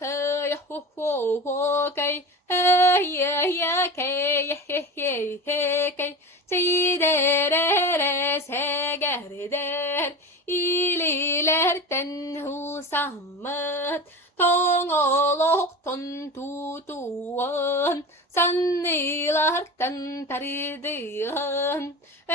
cây hô hô hô cây cây chi de re seger der ililerden husammet Tongolokton tutuan sannilarten taridian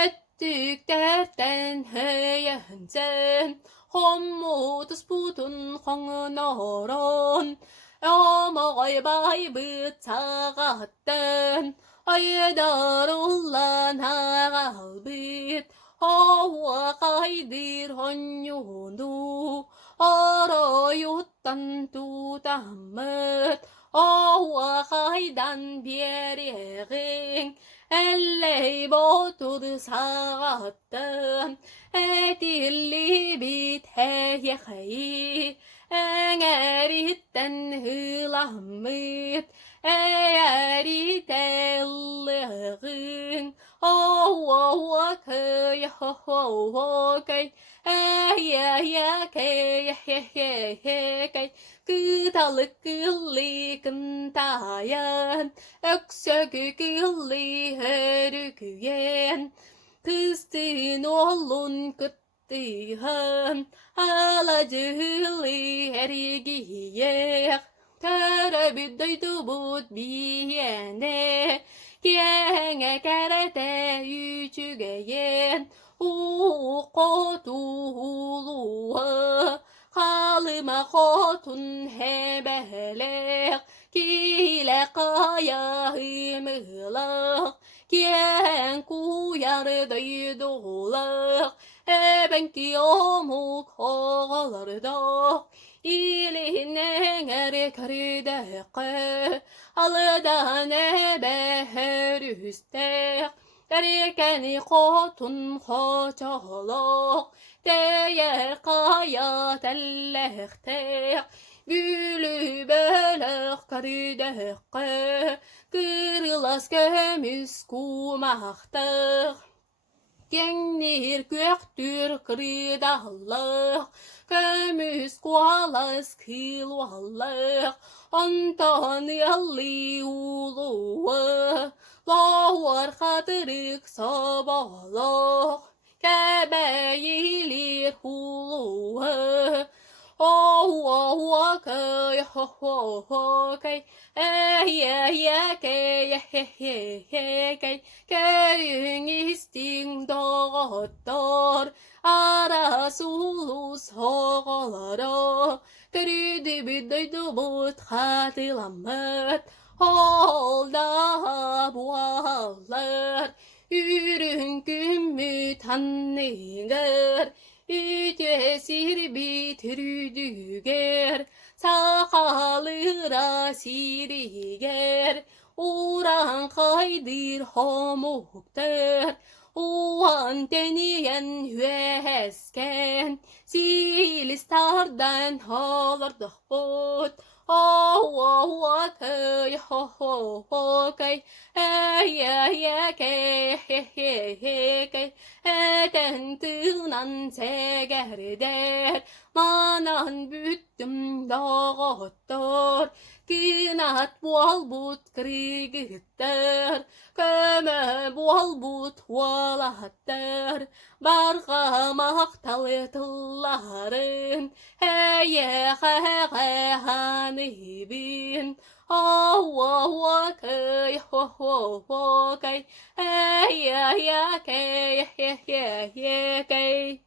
Öttüklerden höjönsen hommutusputun honnoron Ömoy baybıt sağatten Aydarullan ağalbit Hova kaydir honyunu Arayuttan tutammet Hova kaydan bir yerin Elley botur sağatten Etilli bit heyeheyi Engeritten hılamit Eğeritelliğin Hova köy hova köy Kıtalık kıllı kıntayan Öksökü kıllı hörüküyen Kıstın olun kıttıhan Alacılı ergiyek Töröbüddöy tubut biyene Kenge kerete yüçügeyen Uqotuluğa Halıma kotun hebelek Kile kayahımılak Kien kuyar döydolak Ebenki omuk oğlardak İlihinen erkerdeke Alıdan ebe hörüstek Derkeni kotun hoçolok Değer kaya tellektek Gülü bölük kardeke Kırılas kömüs kumaktek Genir göktür kırdallık Kömüs kualas kılvallık Ondan yalli uluğu Loğur hatırık sabalık Kebeyilir huluğu Oh köy ho köy köy Köyün istin doktor Ara sulus hoğlara Körüdü büdüydü but hatılamet Holda buallar Ürün gümmü tanniger Ütesir bitirüdüger Sakalıra siriger Uran kaydır homukter Uan deniyen hüesken Silistardan halardık bot köy köy köy Eten tınan segerder Manan büttüm dağıttır Kınat bol but krigittir Köme bol but valattır Bargamak talıtılların Heye hanibin köy köy köy